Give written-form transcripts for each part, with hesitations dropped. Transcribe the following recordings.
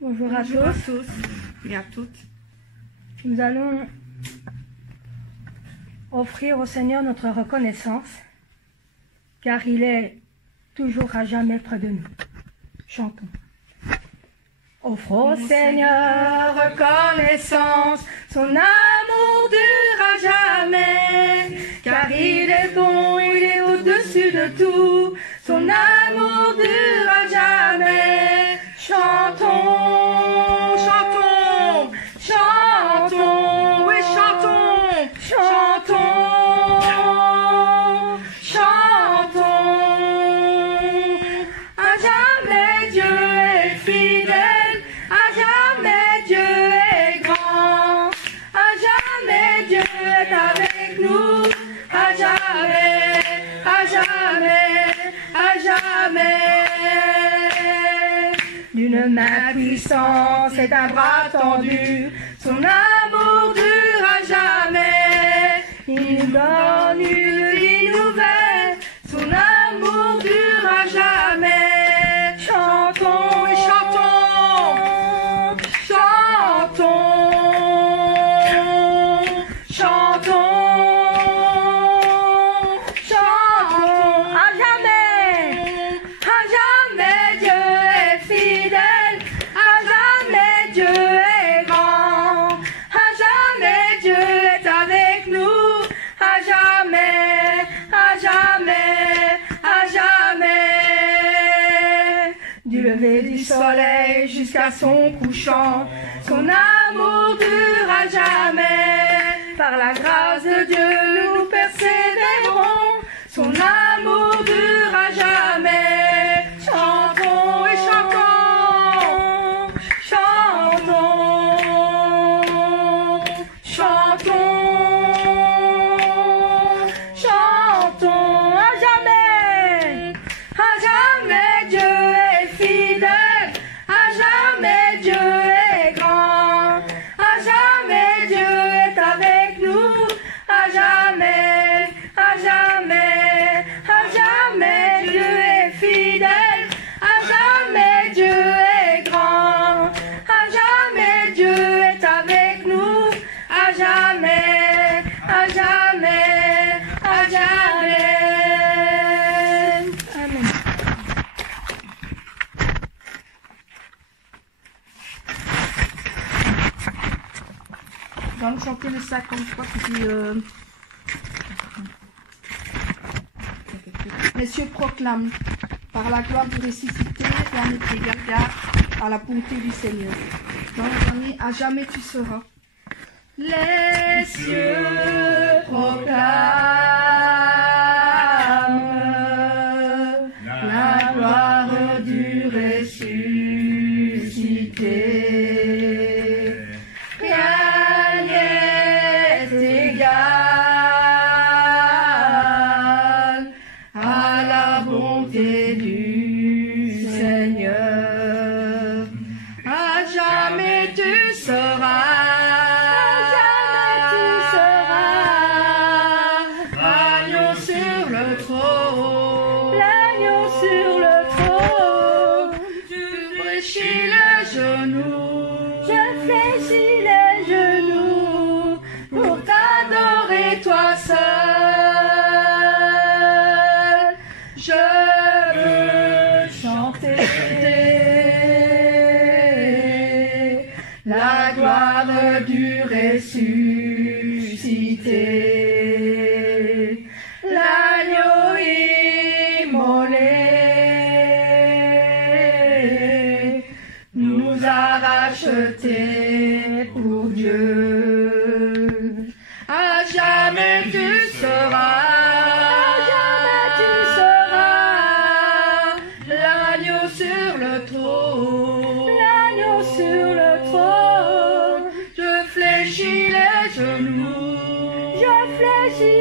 Bonjour à tous et à toutes. Nous allons offrir au Seigneur notre reconnaissance, car il est toujours à jamais près de nous. Chantons. Offre au Seigneur reconnaissance, son amour dure à jamais, car il est bon, il est au-dessus de tout, son amour dure à jamais. Chantons, chantons, chantons, oui chantons, chantons, chantons. À jamais Dieu est fidèle, à jamais Dieu est grand, à jamais Dieu est avec nous, à jamais, à jamais, à jamais. D'une main puissante et d'un bras tendu, son amour dure à jamais. Il nous donne une vie nouvelle, son amour dure à jamais. Chantons et chantons, chantons, chantons, chantons. À jamais Dieu est fidèle, à jamais Dieu est grand, à jamais Dieu est avec nous, à jamais, à jamais, à jamais. Du lever du soleil jusqu'à son couchant, son amour dure à jamais. Par la grâce de Dieu nous persévérons, son amour dure à jamais. Chantons et chantons, chantons, chantons, chantons. À jamais Dieu est fidèle, à jamais Dieu est grand, à jamais Dieu est avec nous, à jamais, à jamais, à jamais Dieu est fidèle, à jamais Dieu est grand, à jamais Dieu est avec nous, à jamais, à jamais, à jamais. Amen. Nous allons chanter le 53 qui dit Messieurs proclament par la gloire du ressuscité, rien n'est égal à la bonté du Seigneur. Dans le dernier, à jamais tu seras. Les cieux proclament la gloire du ressuscité. Rien n'est égal à la bonté du Seigneur. À jamais tu seras. La gloire du ressuscité, l'agneau immolé, nous a rachetés pour Dieu. À jamais tu seras.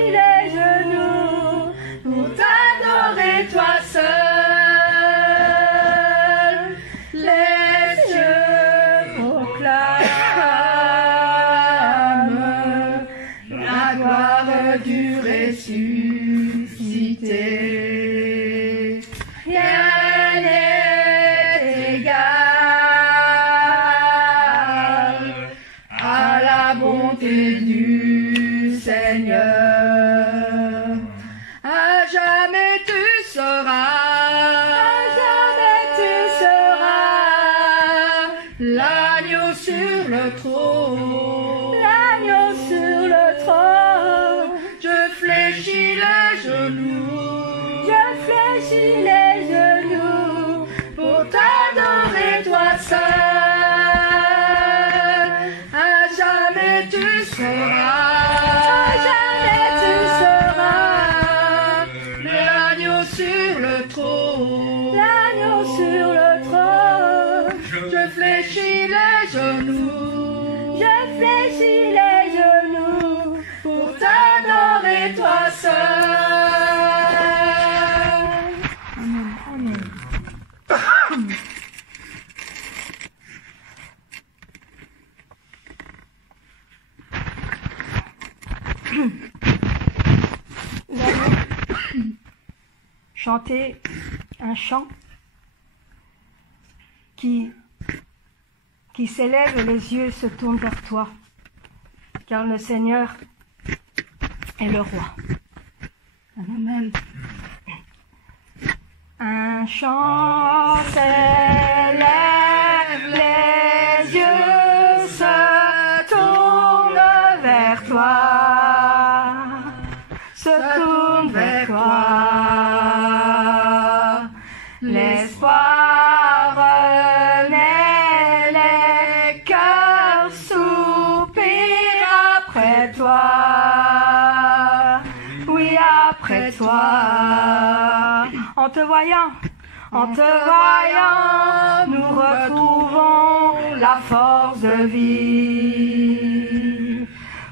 Les genoux pour t'adorer toi seul. Les cieux proclament l'agneau sur le trône, l'agneau sur le trône. Je fléchis les genoux, je fléchis les genoux pour t'adorer toi seul. À jamais tu seras, à jamais tu seras l'agneau sur le trône, l'agneau sur le trône. Je fléchis les genoux, je fléchis les genoux pour t'adorer toi seul. Amen. Amen. Nous allons chanter un chant qui s'élève et les yeux se tournent vers toi, car le Seigneur est le roi. Amen. Un chant s'élève, les yeux se tournent vers toi, se tournent vers toi. L'espoir renaît, les cœurs soupirent après toi. Oui, après toi. En te voyant, nous retrouvons la force de vie.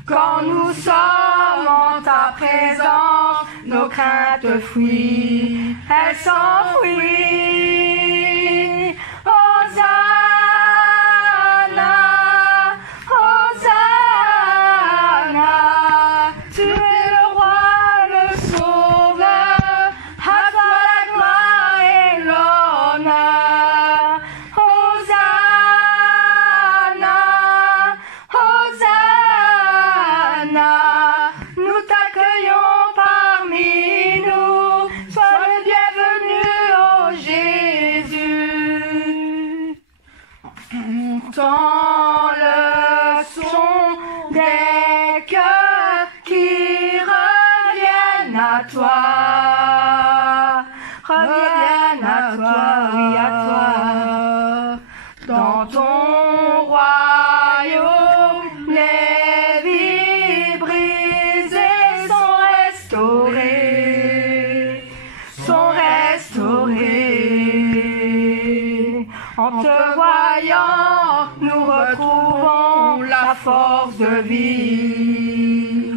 Quand nous sommes en ta présence, nos craintes fuient, elles s'enfuient. Hosanna, Hosanna, tu es le roi, le sauveur, à toi la gloire et l'honneur. Hosanna, Hosanna, nous t'accueillons parmi nous, sois le bienvenu, ô Jésus. Entends le son des cœurs qui reviennent à toi, reviennent à toi, oui à toi. Dans ton royaume, les vies brisées sont restaurées, sont restaurées. En te voyant, nous retrouvons la force de vie.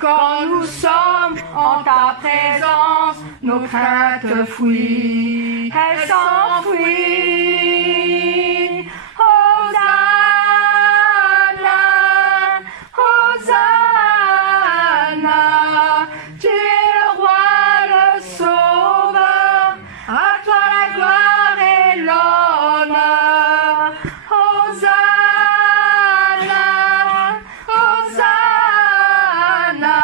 Quand nous sommes en ta présence, nos craintes fuient, elles s'enfuient. Hosanna, Hosanna, tu es le roi, le sauveur, à toi la gloire et l'honneur. Hosanna, Hosanna,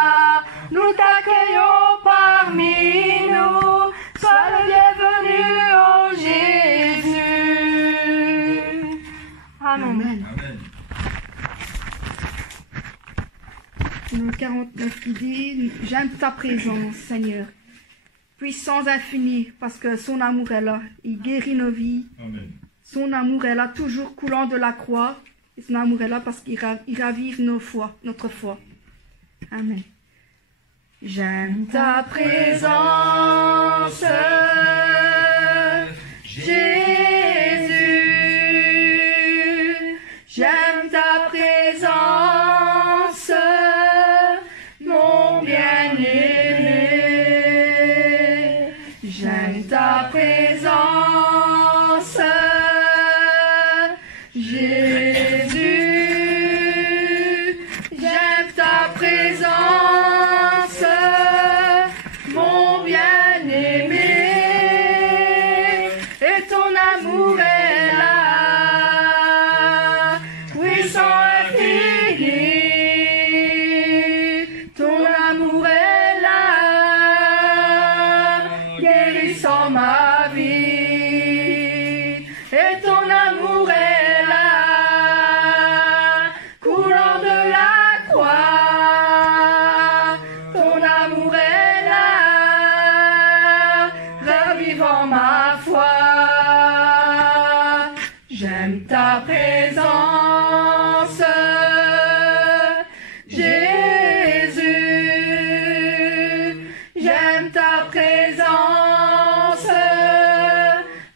nous t'accueillons parmi nous, sois le bienvenu, ô Jésus. Amen. Le 49 qui dit, j'aime ta présence, Seigneur. Puissance infinie, parce que son amour est là. Il guérit nos vies. Amen. Son amour est là, toujours coulant de la croix. Et son amour est là parce qu'il ravive notre foi. Amen. J'aime ta présence, Jésus. J'aime ta présence, mon bien-aimé. J'aime ta présence, Jésus. J'aime ta présence, mon bien-aimé. Et ton amour est là, puissant infini. Ton amour est là, guérissant ma vie. Et ton amour est là, J'aime ta présence, Jésus. J'aime ta présence,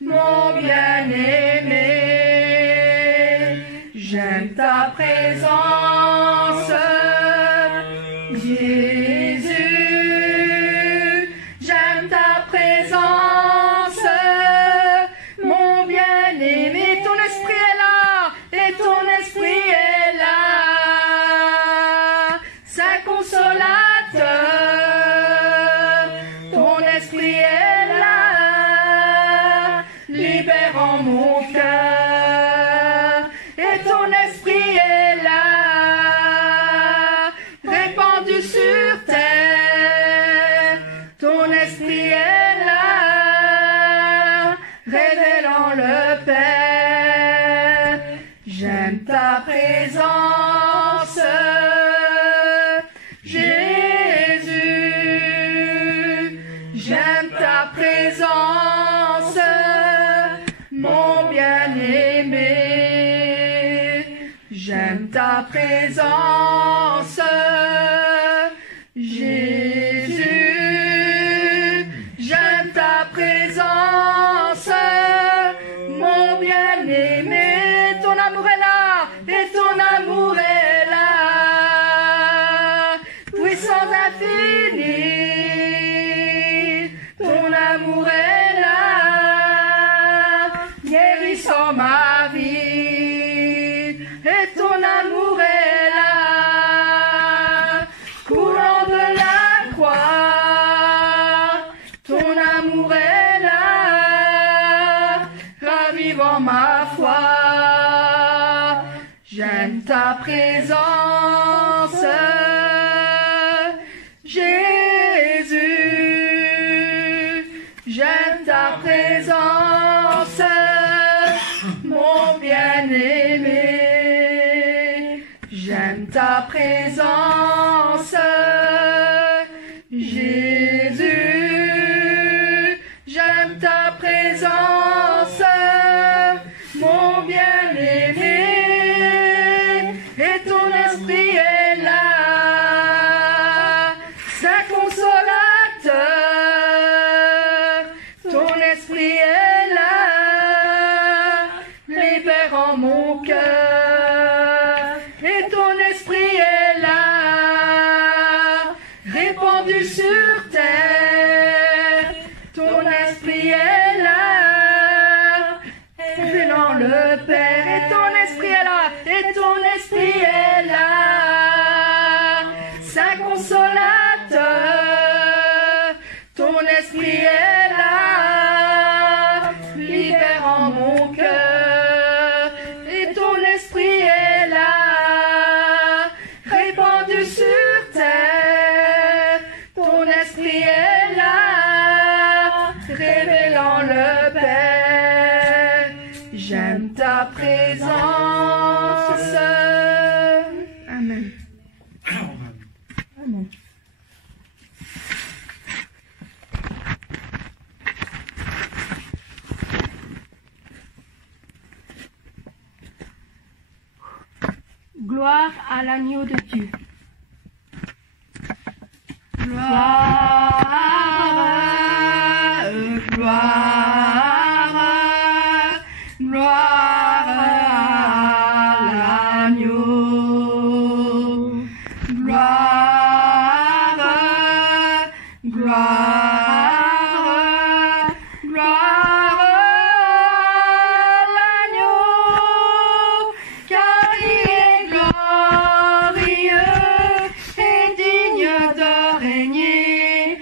mon bien-aimé. J'aime ta présence, Jésus. J'aime ta présence, mon bien-aimé. Ton esprit est là, et ton esprit est là. Saint consolateur, ton esprit est là, libérant mon cœur. Et ton esprit est là, répandu sur terre. Ton esprit est là, révélant le Père. J'aime ta présence, Jésus. J'aime ta présence, mon bien-aimé. J'aime ta présence, Jésus. J'aime ta présence, mon bien-aimé. Ton amour est là, et ton amour est là. Puissance infinie, ton amour est là, guérissant ma vie. Et ton amour est là, coulant de la croix. Ton amour est là, ravivant ma foi. J'aime ta présence, Jésus. J'aime ta présence, mon bien-aimé. J'aime ta présence, Jésus. J'aime ta présence, mon bien-aimé. Et ton esprit est là, Saint consolateur. Ton esprit est là, libérant mon cœur. Et ton esprit est là, répandu sur terre. Ton esprit est là, révélant le Père. Et ton esprit est là, et ton esprit est là, Saint consolateur. Ton esprit est là, libérant mon cœur. Et ton esprit est là, répandu sur terre. Ton esprit est là, révélant le Père. J'aime ta présence. Amen. Amen. Gloire à l'agneau de Dieu. Gloire, gloire, gloire à l'agneau. Gloire, gloire, gloire à l'agneau, car il est glorieux et digne de régner.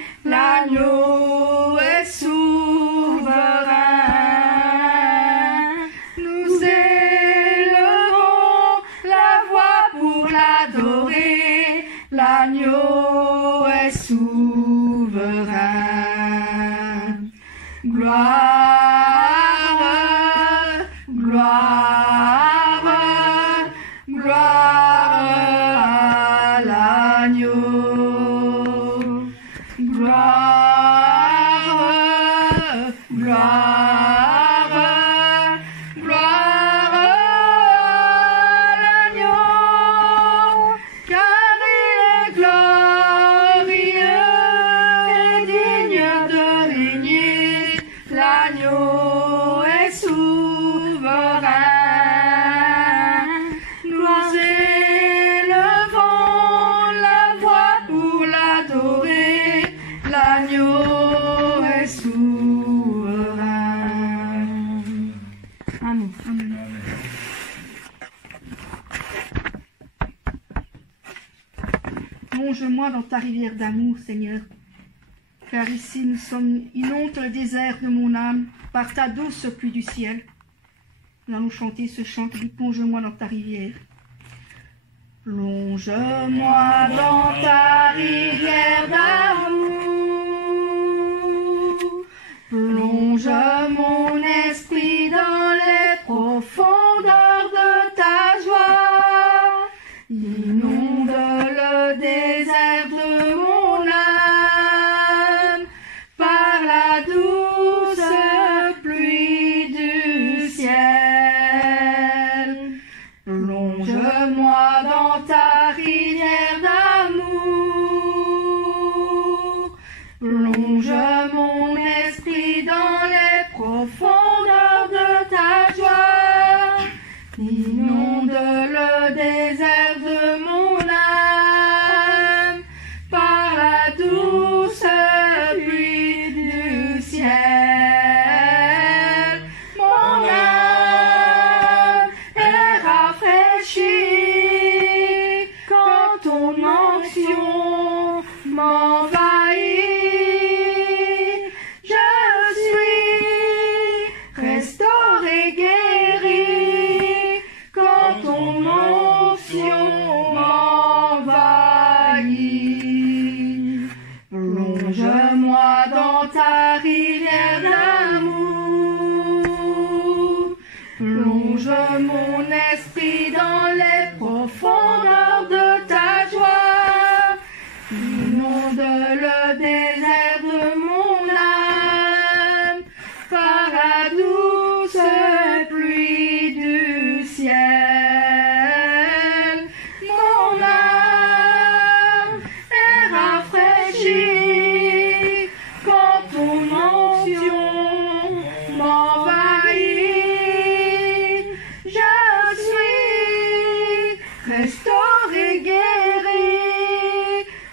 plonge-moi dans ta rivière d'amour, Seigneur. Car ici nous sommes, inonde le désert de mon âme par ta douce pluie du ciel. Nous allons chanter ce chant qui dit plonge-moi dans ta rivière. Plonge-moi dans ta rivière d'amour. Plonge mon esprit dans les profondeurs de ta joie. Inonde le désert de mon âme par la douce pluie du ciel. Plonge-moi dans ta rivière d'amour. Plonge mon esprit dans les profondeurs de ta joie. Inonde le désert de mon âme par la douce pluie du ciel. Mon âme est rafraîchie quand ton onction m'envahit. Je suis restauré, guéri quand ton onction m'envahit. Plonge-moi dans ta rivière d'amour. Plonge mon esprit dans les profondeurs de ta joie. Inonde le désert de mon âme par la douce pluie du ciel. Mon âme est rafraîchie quand ton onction m'envahit. Je suis restauré, guéri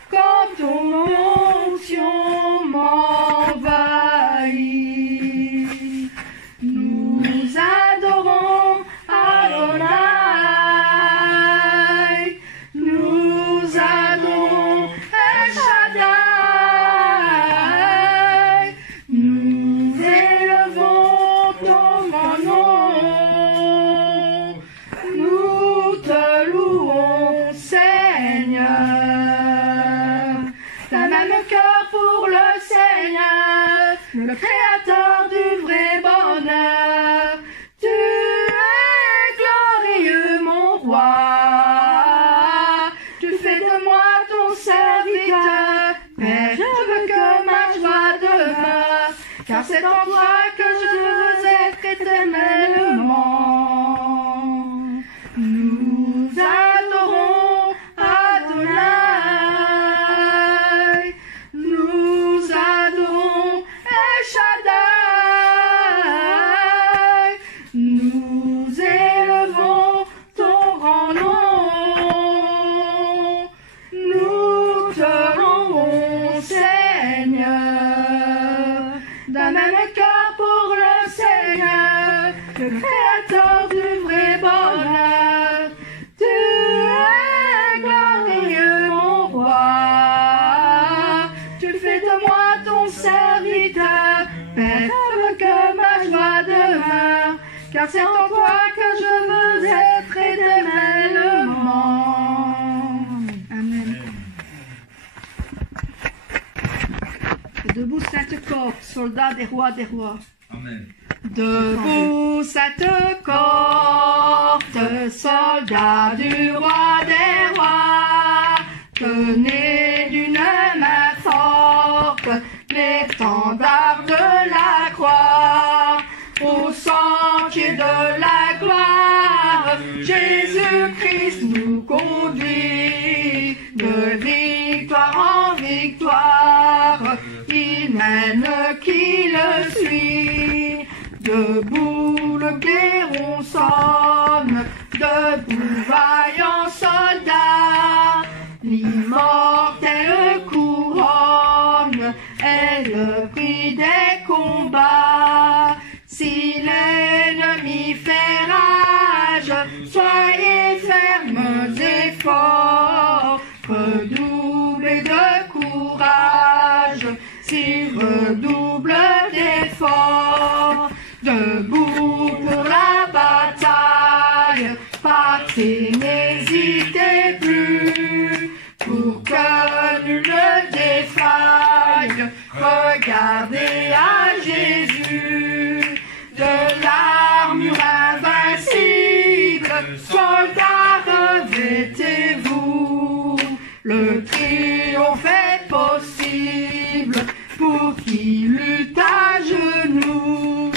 quand ton onction m'envahit. Nous adorons Adonai. Nous adorons El Shaddai. Nous élevons ton grand nom. Nous te louons, Seigneur. D'un même cœur pour le Seigneur, le Créateur du vrai bonheur. Tu es glorieux, mon roi. Tu fais de moi ton serviteur. Père, je veux que ma joie demeure, car c'est en toi que je veux être éternellement. Nous adorons Adonai. Nous adorons El Shaddai. Nous élevons ton grand nom. Nous te louons, Seigneur. D'un même cœur pour le Seigneur, le Créateur du vrai bonheur. Tu es glorieux, mon roi. Tu fais de moi ton serviteur. Père, je veux que ma joie demeure, car c'est en toi que je veux être éternellement. Amen. Debout, sainte cohorte, soldats des rois des rois. Amen. Debout, cette cohorte, soldats du roi des rois, tenez d'une main forte l'étendard de la croix. Au sentier de la gloire, Jésus-Christ nous conduit de victoire en victoire. Il mène qui le suit. Debout le clairon sonne, debout vaillant soldat. L'immortelle couronne est le prix des combats. Si l'ennemi fait rage, soyez fermes et forts, redoutez s'il redouble d'efforts. Debout pour la bataille, partez, n'hésitez plus, pour que nul ne défaille. Regardez à Jésus, de l'armure invincible, soldats, revêtez-vous. Le triomphe est possible pour qui lutte à genoux.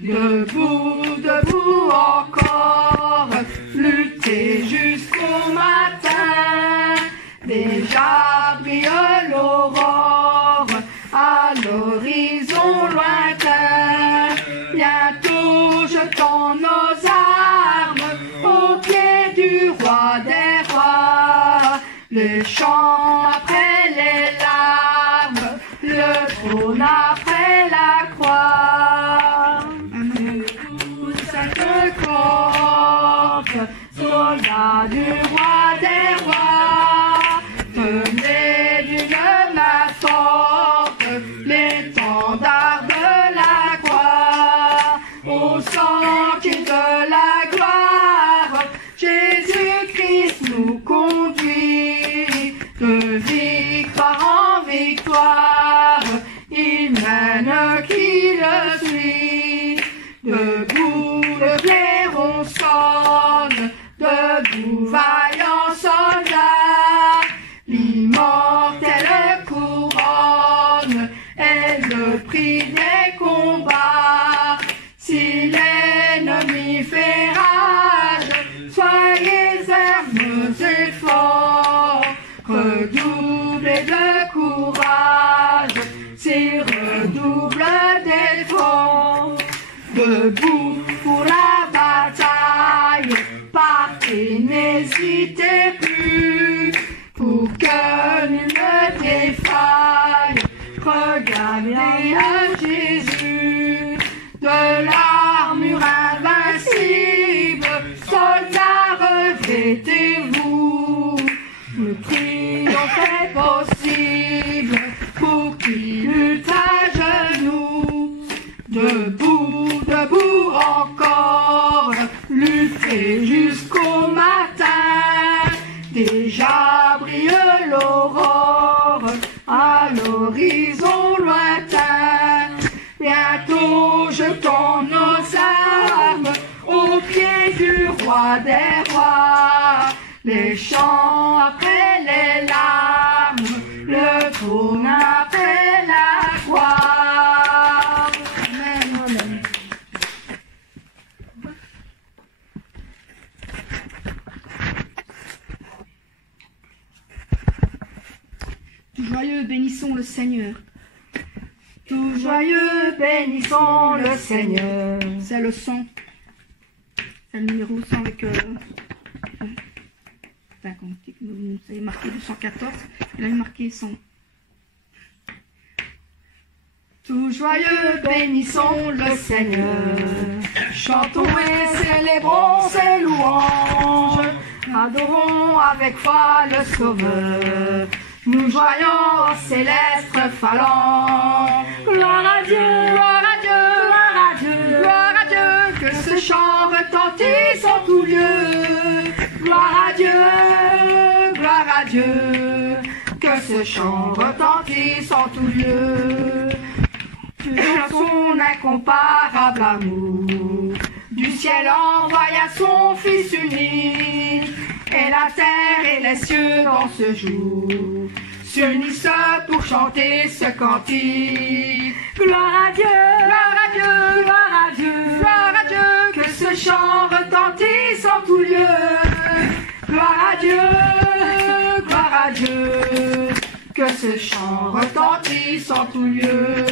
Debout, debout encore, luttez jusqu'au matin. Déjà brille l'aurore à l'horizon lointain. Bientôt jetons nos armes au pied du roi des rois. Les chants après les larmes, le trône après la croix. Cette cohorte, soldats du roi des rois, tenez d'une main forte l'étendard de la croix. Au sentier de la gloire, Jésus-Christ nous conduit, de victoire en victoire, il mène qui le suit. Debout le clairon sonne, debout vaillant soldat, l'immortelle couronne est le prix des combats. Si l'ennemi fait rage, soyez fermes et forts, redoublez de courage, s'il redouble d'efforts. Debout pour la bataille, partez, n'hésitez plus, pour que nul ne défaille. Regardez à Jésus, de l'armure invincible, soldats, revêtez-vous. Le triomphe est possible pour qui lutte à genoux. Debout, debout encore, luttez jusqu'au matin. Déjà brille l'aurore à l'horizon lointain. Bientôt jetons nos armes au pied du roi des rois. Les chants après les larmes, le trône après la croix. Amen, amen. Tout joyeux, bénissons le Seigneur. Tout joyeux, bénissons le Seigneur. C'est le 100. C'est le numéro 100 avec... c'est marqué 214. Il a marqué 100. Tout joyeux, bénissons le Seigneur. Chantons et célébrons ses louanges. Adorons avec foi le Sauveur. Nous joyons au céleste phalange. Gloire à Dieu, gloire à Dieu, gloire à Dieu, gloire à Dieu. Que ce chant retentisse en tout lieu. Gloire à Dieu, gloire à Dieu. Que ce chant retentisse en tout lieu. Sur son incomparable amour, du ciel envoya son Fils unique, et la terre et les cieux dans ce jour s'unissent pour chanter ce cantique. Gloire à Dieu, gloire à Dieu, gloire à Dieu, gloire à Dieu, que ce chant retentisse en tout lieu. Gloire à Dieu, gloire à Dieu, que ce chant retentisse en tout lieu.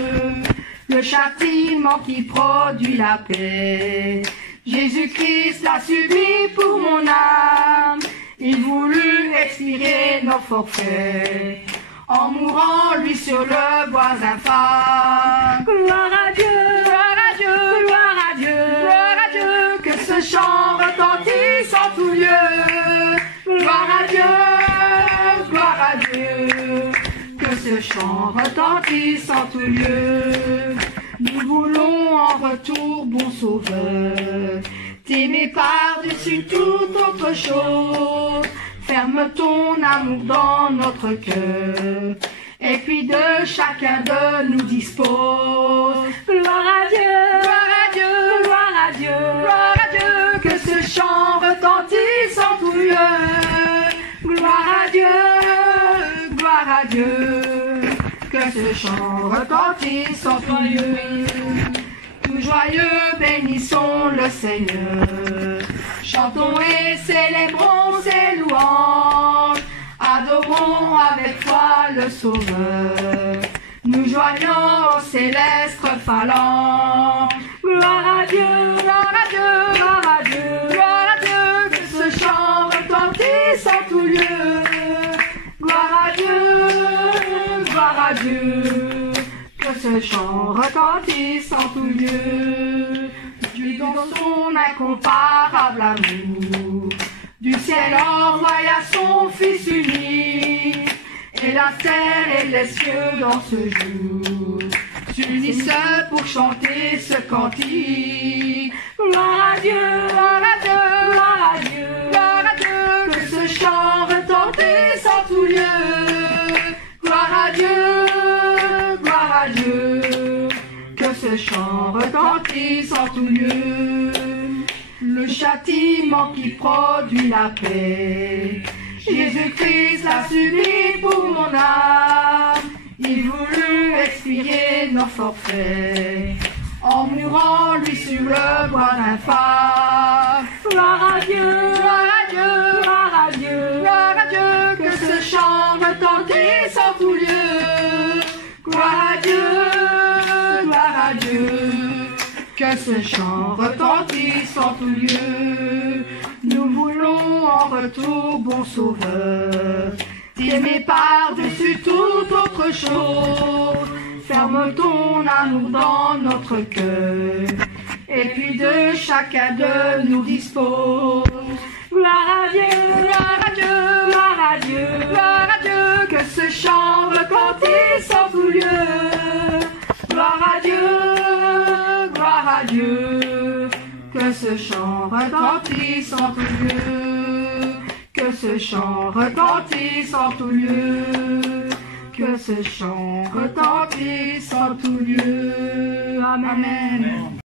Le châtiment qui produit la paix, Jésus-Christ l'a subi pour mon âme. Il voulut expier nos forfaits, en mourant lui sur le bois infâme. Gloire à Dieu, gloire à Dieu, gloire à Dieu, gloire à Dieu, que ce chant retentisse en tout lieu. Gloire à Dieu, que ce ce chant retentisse en tout lieu. Nous voulons en retour, bon sauveur, t'aimer par-dessus toute autre chose. Ferme ton amour dans notre cœur, et puis de chacun de nous dispose. Gloire à Dieu, gloire à Dieu, gloire à Dieu, gloire à Dieu, que ce chant retentisse en tout lieu. Gloire à Dieu, gloire à Dieu, que ce chant retentisse en tout lieu. Tout joyeux, bénissons le Seigneur, chantons et célébrons ses louanges, adorons avec foi le Sauveur, nous joignons aux célestes phalanges. Gloire à Dieu, gloire à Dieu, gloire à Dieu, gloire à Dieu, que ce chant retentisse en tout lieu. Gloire à Dieu, gloire à Dieu, que ce chant retentisse en tout lieu. Dieu dans son incomparable amour, du ciel envoya son Fils unique, et la terre et les cieux dans ce jour s'unissent pour chanter ce cantique. Gloire à Dieu, gloire à Dieu, gloire à Dieu, gloire à Dieu, que ce chant retentisse en tout lieu. Gloire à Dieu, gloire à Dieu, que ce chant retentisse en tout lieu. Le châtiment qui produit la paix, Jésus-Christ l'a subi pour mon âme. Il voulut expier nos forfaits, en mourant lui sur le bois d'infâme. Gloire à Dieu, gloire à Dieu, gloire à Dieu, gloire à Dieu, que ce chant retentisse en tout lieu. Gloire à Dieu, gloire à Dieu, que ce chant retentisse en tout lieu. Nous voulons en retour, bon sauveur, t'aimer par-dessus toute autre chose. Ferme ton amour dans notre cœur, et puis de chacun de nous dispose. Gloire à Dieu, gloire à Dieu, gloire à Dieu, gloire à Dieu, que ce chant retentisse en tout lieu. Gloire à Dieu, gloire à Dieu, que ce chant retentisse en tout lieu. Que ce chant retentisse en tout lieu. Que ce chant retentisse en tout lieu. Amen.